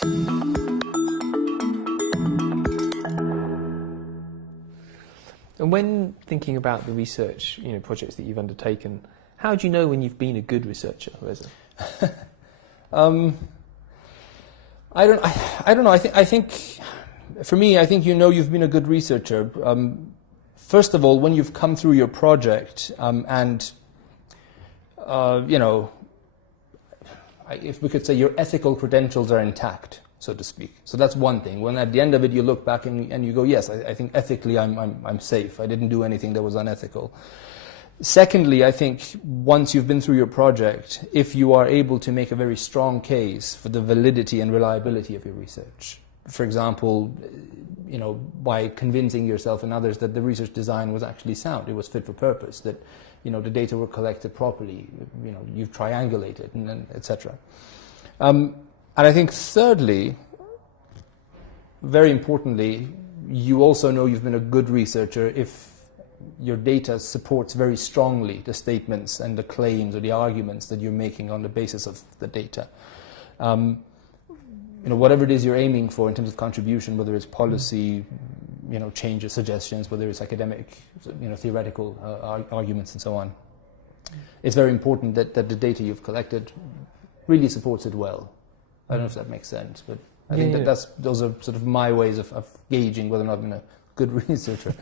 And when thinking about the research, projects that you've undertaken, how do you know when you've been a good researcher, Reza? I don't know. I think, for me, I think you've been a good researcher. First of all, when you've come through your project, if we could say your ethical credentials are intact, so to speak. So that's one thing. When at the end of it you look back and you go, yes, I think ethically I'm safe. I didn't do anything that was unethical. Secondly, I think once you've been through your project, if you are able to make a very strong case for the validity and reliability of your research, for example, by convincing yourself and others that the research design was actually sound, it was fit for purpose, that the data were collected properly, you've triangulated, and etc. And I think thirdly, very importantly, you also know you've been a good researcher if your data supports very strongly the statements and the claims or the arguments that you're making on the basis of the data. Whatever it is you're aiming for in terms of contribution, whether it's policy, changes, suggestions, whether it's academic, theoretical arguments and so on, it's very important that the data you've collected really supports it well. I don't know if that makes sense, but I think those are sort of my ways of gauging whether or not I'm a good researcher.